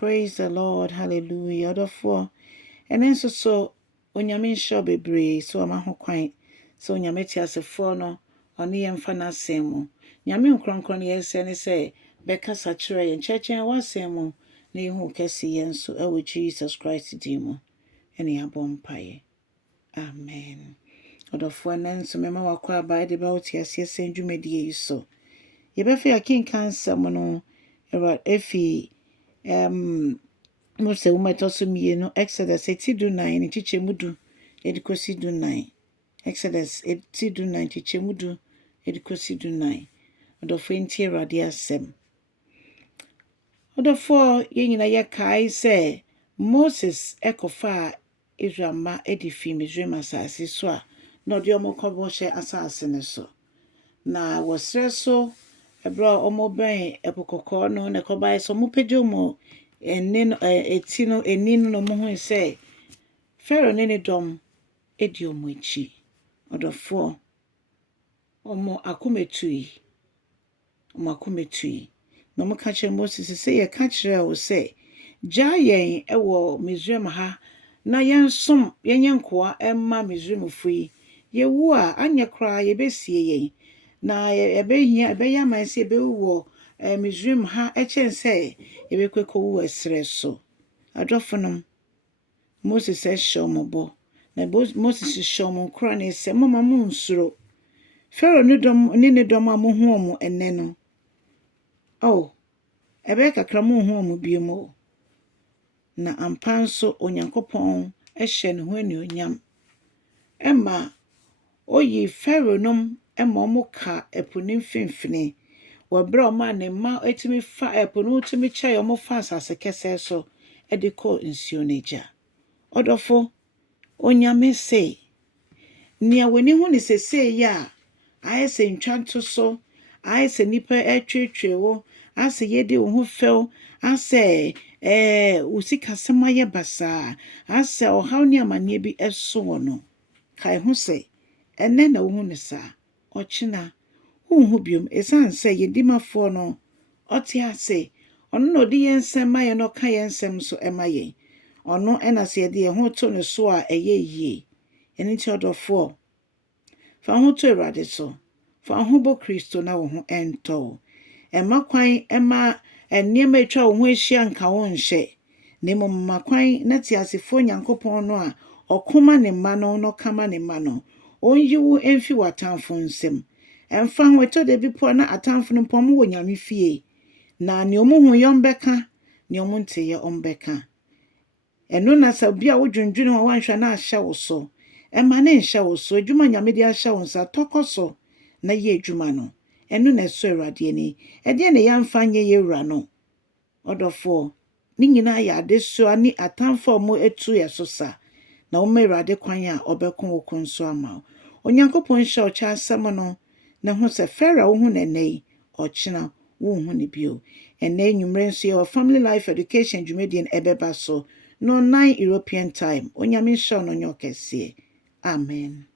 Praise the Lord. Hallelujah. Therefore, and then so onyame nhyɛ bebree so ama ho kwan so onyame te asefo no ɔne yɛn fa n'asɛm mu nyame nkronkron no yɛsɛ ne sɛ bɛkasa kyerɛ yɛn kyerɛkyerɛ w'asɛm mu na yɛhu kɛse yɛn so ɛwɔ Jesus Christ din mu ɛne yɛabɔ mpaeɛ. Amen. Ɔdɔfoɔ ɛnɛ nso mɛma w'Akwaaba de bɛwo te aseɛ sɛ dwumadie yi so yɛbɛfa yɛkenka nsɛm no ɛfi Mose umetoso mienu Exodus 8:9 ni chichemudu edikosi du 9 Exodus 8:9 chichemudu edikosi du 9 odofo ntie Awurade asɛm odofo yenyina yɛkae sɛ Moses ekofa Israel ma edifi Misraim asase so a na ɔde ɔmo kɔbɔ hyɛ asase ne so na wɔsrɛ so ebra ɔmo bɛn epokɔkɔɔ no na kɔbae so ɔmo pɛgye ɔmo enin no mo hu sɛ Pharaoh ne dom edi ɔmo akyi ɔdɔfo ɔmo akometui na ɔmo ka kyerɛ Moses sɛ yɛ ka kyerɛ wo sɛ gya yɛn ɛwɔ Misraim ha na yɛnsom yɛnyɛ nkoa ɛma Misraimfo yi yɛwu a anyɛ koraa yɛbɛsie yɛn na yɛbɛhia ɛbɛyɛ aman sɛ yɛbɛwu wɔ Misraim ha ɛkyɛn sɛ yɛbɛkɔkɔwu ɛsrɛ so adɔfonom Moses ɛhyɛ ɔmo bɔ na Moses hyɛ ɔmo nkora ne sɛ mama mo nsuro Pharaoh ne dɔm a mo hu ɔmo ɛnɛ no ɛbɛyɛ kakra mo hu ɔmo bio mo na ampa nso Onyankopɔn ɛhyɛ ne ho anuonyam ɛma oyi Pharaoh nom ɛma ɔmo ka ɛpo ne mfimfini wɔbrɛ ɔmo a ne mma etimi fa ɛpo no timi kyɛ ɔmo fa asase kɛsɛ so ɛde kɔ nsuo n'agya ɔdɔfo onyame se nea w'ani hu ne sesee ya ayɛ sɛ ntwanto so ayɛ sɛ nipa ɛtwetwe wo asɛ yɛde wo ho fɛw asɛ wo sikasɛm ayɛ basaa asɛ ɔhaw ne amanneɛ bi ɛso wɔ no kae ho sɛ ɛnɛ na wo hu ne saa ɔkyena wo hu biom ɛsiane sɛ yɛdimafoɔ no ɔte ase ɔno na ɔde yɛn nsɛm ma yɛn no ɔka yɛn nsɛm so ɛma yɛn ɔno ɛna sɛ yɛde yɛn ho to ne so a ɛyɛ yie ɛno nti ɔdɔfoɔ fa ho to Awurade so fa ho bɔ Kristo na wo ho ɛntɔ ɛma kwan ɛma nneɛma atwa wo ho ahyia nka wo nhyɛ na mmom ma kwan na te asefoɔ Nyankopɔn no a ɔkoma ne mma no no kama ne mma no ɔnyi wo ɛmfi w'atamfo nsɛm ɛmfa ho ɛtɔ da bi po na atamfo no mpɔm wɔ Nyame fie na ne ɔmo hu yɔm bɛka ne ɔmo nteyɛ ɔmbɛka ɛno na sɛ bia wo dwundwene ho wanhwɛ na ahyɛ wo so ɛma ne nhyɛ wo so adwuma Nyame de ahyɛ wo nsa tɔkɔ so na yɛ adwuma no ɛno na ɛsɔ Awurade ani ɛdeɛ ne yɛmfa nyɛ yɛwura no ɔdɔfoɔ ne nyinaa yɛ adesoa ne atamfo mo etu yɛ so sa na wo ma Awurade kwan a ɔbɛko wo konso ama Onyankopɔn hyɛ ɔkyɛ asɛm no na ho sɛ Pharaoh wo hu ne nei ɔkyena wo hu ne bio ɛnɛ nwumre nso yɛ family life education dwumadie ɛbɛba so no 9 European time onyame hyɛ no nyɛ ɔkɛseɛ amen.